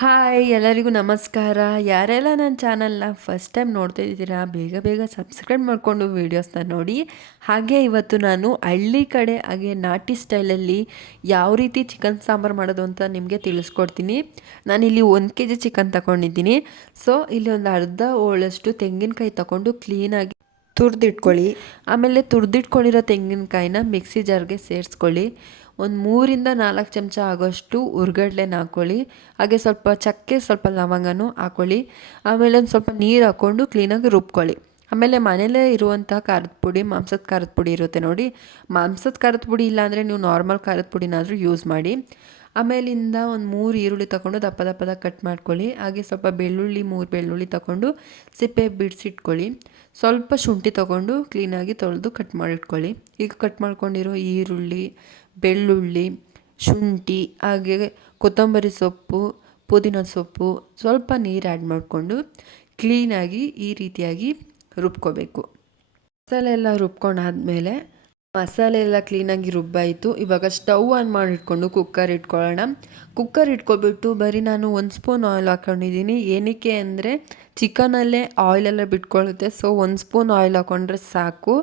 Hi, ಎಲ್ಲರಿಗೂ ನಮಸ್ಕಾರ. ಯಾರೆಲ್ಲ ನನ್ನ ಚಾನಲ್ನ ಫಸ್ಟ್ ಟೈಮ್ ನೋಡ್ತಾ ಇದ್ದೀರಾ, ಬೇಗ ಬೇಗ ಸಬ್ಸ್ಕ್ರೈಬ್ ಮಾಡಿಕೊಂಡು ವೀಡಿಯೋಸ್ನ ನೋಡಿ. ಹಾಗೆ ಇವತ್ತು ನಾನು ಹಳ್ಳಿ ಕಡೆ, ಹಾಗೆ ನಾಟಿ ಸ್ಟೈಲಲ್ಲಿ ಯಾವ ರೀತಿ ಚಿಕನ್ ಸಾಂಬಾರು ಮಾಡೋದು ಅಂತ ನಿಮಗೆ ತಿಳಿಸ್ಕೊಡ್ತೀನಿ. ನಾನಿಲ್ಲಿ ಒಂದು ಕೆ ಜಿ ಚಿಕನ್ ತಗೊಂಡಿದ್ದೀನಿ ಸೊ ಇಲ್ಲಿ ಒಂದು ಅರ್ಧ ಓಳಷ್ಟು ತೆಂಗಿನಕಾಯಿ ತಗೊಂಡು ಕ್ಲೀನಾಗಿ ತುರಿದಿಟ್ಕೊಳ್ಳಿ. ಆಮೇಲೆ ತುರಿದಿಟ್ಕೊಂಡಿರೋ ತೆಂಗಿನಕಾಯಿನ ಮಿಕ್ಸಿ ಜಾರ್ಗೆ ಸೇರಿಸ್ಕೊಳ್ಳಿ. ಒಂದು ಮೂರಿಂದ ನಾಲ್ಕು ಚಮಚ ಆಗೋಷ್ಟು ಹುರ್ಗಡ್ಲೆನ ಹಾಕ್ಕೊಳ್ಳಿ ಹಾಗೆ ಸ್ವಲ್ಪ ಚಕ್ಕೆ, ಸ್ವಲ್ಪ ಲವಂಗನೂ ಹಾಕ್ಕೊಳ್ಳಿ. ಆಮೇಲೆ ಒಂದು ಸ್ವಲ್ಪ ನೀರು ಹಾಕ್ಕೊಂಡು ಕ್ಲೀನಾಗಿ ರುಬ್ಕೊಳ್ಳಿ. ಆಮೇಲೆ ಮನೇಲೇ ಇರುವಂಥ ಖಾರದ ಪುಡಿ, ಮಾಂಸದ ಖಾರದ ಪುಡಿ ಇರುತ್ತೆ ನೋಡಿ. ಮಾಂಸದ ಖಾರದ ಪುಡಿ ಇಲ್ಲಾಂದರೆ ನೀವು ನಾರ್ಮಲ್ ಖಾರದ ಪುಡಿನಾದರೂ ಯೂಸ್ ಮಾಡಿ. ಆಮೇಲಿಂದ ಒಂದು ಮೂರು ಈರುಳ್ಳಿ ತಗೊಂಡು ದಪ್ಪ ದಪ್ಪದಾಗ ಕಟ್ ಮಾಡ್ಕೊಳ್ಳಿ. ಹಾಗೆ ಸ್ವಲ್ಪ ಬೆಳ್ಳುಳ್ಳಿ, ಮೂರು ಬೆಳ್ಳುಳ್ಳಿ ತಗೊಂಡು ಸಿಪ್ಪೆ ಬಿಡಿಸಿಟ್ಕೊಳ್ಳಿ. ಸ್ವಲ್ಪ ಶುಂಠಿ ತಗೊಂಡು ಕ್ಲೀನಾಗಿ ತೊಳೆದು ಕಟ್ ಮಾಡಿಟ್ಕೊಳ್ಳಿ. ಈಗ ಕಟ್ ಮಾಡ್ಕೊಂಡಿರೋ ಈರುಳ್ಳಿ, ಬೆಳ್ಳುಳ್ಳಿ, ಶುಂಠಿ, ಹಾಗೆ ಕೊತ್ತಂಬರಿ ಸೊಪ್ಪು, ಪುದೀನ ಸೊಪ್ಪು ಸ್ವಲ್ಪ ನೀರು ಆ್ಯಡ್ ಮಾಡಿಕೊಂಡು ಕ್ಲೀನಾಗಿ ಈ ರೀತಿಯಾಗಿ ರುಬ್ಕೋಬೇಕು. ಮಸಾಲೆ ಎಲ್ಲ ರುಬ್ಕೊಂಡಾದ್ಮೇಲೆ ಮಸಾಲೆ ಎಲ್ಲ ಕ್ಲೀನಾಗಿ ರುಬ್ಬಾಯಿತು. ಇವಾಗ ಸ್ಟವ್ ಆನ್ ಮಾಡಿಟ್ಕೊಂಡು ಕುಕ್ಕರ್ ಇಟ್ಕೊಳ್ಳೋಣ. ಕುಕ್ಕರ್ ಇಟ್ಕೊಬಿಟ್ಟು ಬರೀ ನಾನು ಒಂದು ಸ್ಪೂನ್ ಆಯಿಲ್ ಹಾಕ್ಕೊಂಡಿದ್ದೀನಿ ಏನಕ್ಕೆ ಅಂದರೆ ಚಿಕನಲ್ಲೇ ಆಯಿಲೆಲ್ಲ ಬಿಟ್ಕೊಳ್ಳುತ್ತೆ ಸೊ ಒಂದು ಸ್ಪೂನ್ ಆಯಿಲ್ ಹಾಕ್ಕೊಂಡ್ರೆ ಸಾಕು.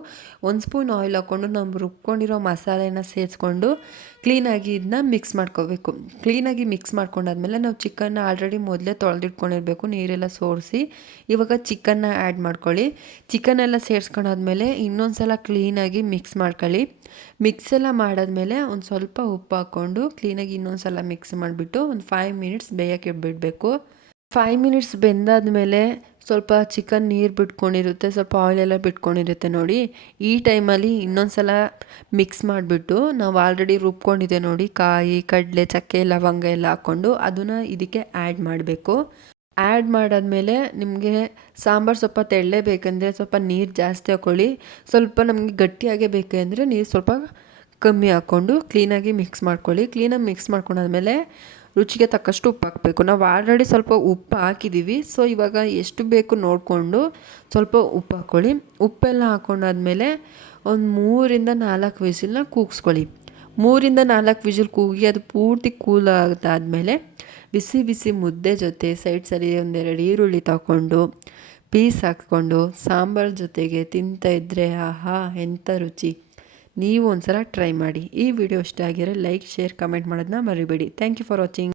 ಒಂದು ಸ್ಪೂನ್ ಆಯಿಲ್ ಹಾಕ್ಕೊಂಡು ನಾವು ರುಬ್ಕೊಂಡಿರೋ ಮಸಾಲೆನ ಸೇರಿಸ್ಕೊಂಡು ಕ್ಲೀನಾಗಿ ಇದನ್ನ ಮಿಕ್ಸ್ ಮಾಡ್ಕೋಬೇಕು. ಕ್ಲೀನಾಗಿ ಮಿಕ್ಸ್ ಮಾಡ್ಕೊಂಡಾದ್ಮೇಲೆ ನಾವು ಚಿಕನ್ನ ಆಲ್ರೆಡಿ ಮೊದಲೇ ತೊಳೆದಿಟ್ಕೊಂಡಿರಬೇಕು, ನೀರೆಲ್ಲ ಸೋರಿಸಿ. ಇವಾಗ ಚಿಕನ್ನ ಆ್ಯಡ್ ಮಾಡ್ಕೊಳ್ಳಿ. ಚಿಕನ್ನೆಲ್ಲ ಸೇರಿಸ್ಕೊಂಡಾದ್ಮೇಲೆ ಇನ್ನೊಂದು ಸಲ ಕ್ಲೀನಾಗಿ ಮಿಕ್ಸ್ ಮಾಡ್ಕೊಳ್ಳಿ. ಮಿಕ್ಸ್ ಎಲ್ಲ ಮಾಡಾದ್ಮೇಲೆ ಒಂದು ಸ್ವಲ್ಪ ಉಪ್ಪು ಹಾಕ್ಕೊಂಡು ಕ್ಲೀನಾಗಿ ಇನ್ನೊಂದು ಸಲ ಮಿಕ್ಸ್ ಮಾಡಿಬಿಟ್ಟು ಒಂದು ಫೈವ್ ಮಿನಿಟ್ಸ್ ಬೇಯಕ್ಕೆ ಬಿಡಬೇಕು. ಫೈವ್ ಮಿನಿಟ್ಸ್ ಬೆಂದಾದಮೇಲೆ ಸ್ವಲ್ಪ ಚಿಕನ್ ನೀರು ಬಿಟ್ಕೊಂಡಿರುತ್ತೆ, ಸ್ವಲ್ಪ ಆಯಿಲೆಲ್ಲ ಬಿಟ್ಕೊಂಡಿರುತ್ತೆ ನೋಡಿ. ಈ ಟೈಮಲ್ಲಿ ಇನ್ನೊಂದು ಸಲ ಮಿಕ್ಸ್ ಮಾಡಿಬಿಟ್ಟು ನಾವು ಆಲ್ರೆಡಿ ರುಬ್ಕೊಂಡಿದ್ದೆ ನೋಡಿ, ಕಾಯಿ, ಕಡಲೆ, ಚಕ್ಕೆ, ಲವಂಗ ಎಲ್ಲ ಹಾಕ್ಕೊಂಡು ಅದನ್ನು ಇದಕ್ಕೆ ಆ್ಯಡ್ ಮಾಡಬೇಕು. ಆ್ಯಡ್ ಮಾಡಾದಮೇಲೆ ನಿಮಗೆ ಸಾಂಬಾರು ಸ್ವಲ್ಪ ತೆಳ್ಳೆ ಬೇಕಂದರೆ ಸ್ವಲ್ಪ ನೀರು ಜಾಸ್ತಿ ಹಾಕ್ಕೊಳ್ಳಿ ಸ್ವಲ್ಪ ನಮಗೆ ಗಟ್ಟಿಯಾಗೇ ಬೇಕಂದರೆ ನೀರು ಸ್ವಲ್ಪ ಕಮ್ಮಿ ಹಾಕ್ಕೊಂಡು ಕ್ಲೀನಾಗಿ ಮಿಕ್ಸ್ ಮಾಡ್ಕೊಳ್ಳಿ. ಕ್ಲೀನಾಗಿ ಮಿಕ್ಸ್ ಮಾಡ್ಕೊಂಡಾದ್ಮೇಲೆ ರುಚಿಗೆ ತಕ್ಕಷ್ಟು ಉಪ್ಪು ಹಾಕಬೇಕು. ನಾವು ಆಲ್ರೆಡಿ ಸ್ವಲ್ಪ ಉಪ್ಪು ಹಾಕಿದ್ದೀವಿ. ಸೊ ಇವಾಗ ಎಷ್ಟು ಬೇಕು ನೋಡಿಕೊಂಡು ಸ್ವಲ್ಪ ಉಪ್ಪು ಹಾಕ್ಕೊಳ್ಳಿ ಉಪ್ಪೆಲ್ಲ ಹಾಕ್ಕೊಂಡಾದ್ಮೇಲೆ ಒಂದು ಮೂರಿಂದ ನಾಲ್ಕು ವಿಸಿಲ್ನ ಕೂಗಿಸ್ಕೊಳ್ಳಿ. ಮೂರಿಂದ ನಾಲ್ಕು ವಿಸಿಲ್ ಕೂಗಿ ಅದು ಪೂರ್ತಿ ಕೂಲ್ ಆದಾದಮೇಲೆ ಬಿಸಿ ಬಿಸಿ ಮುದ್ದೆ ಜೊತೆ ಸೈಡ್ ಸರಿ ಒಂದೆರಡು ಈರುಳ್ಳಿ ತಗೊಂಡು, ಪೀಸ್ ಹಾಕ್ಕೊಂಡು, ಸಾಂಬಾರು ಜೊತೆಗೆ ತಿಂತಾ ಇದ್ದರೆ ಆಹಾ ಎಂಥ ರುಚಿ. ನೀವು ಒಂದ್ಸಲ ಟ್ರೈ ಮಾಡಿ. ಈ ವಿಡಿಯೋ ಇಷ್ಟ ಆಗಿರೋ ಲೈಕ್ ಶೇರ್ ಕಮೆಂಟ್ ಮಾಡೋದನ್ನ ಮರಿಬೇಡಿ. Thank you for watching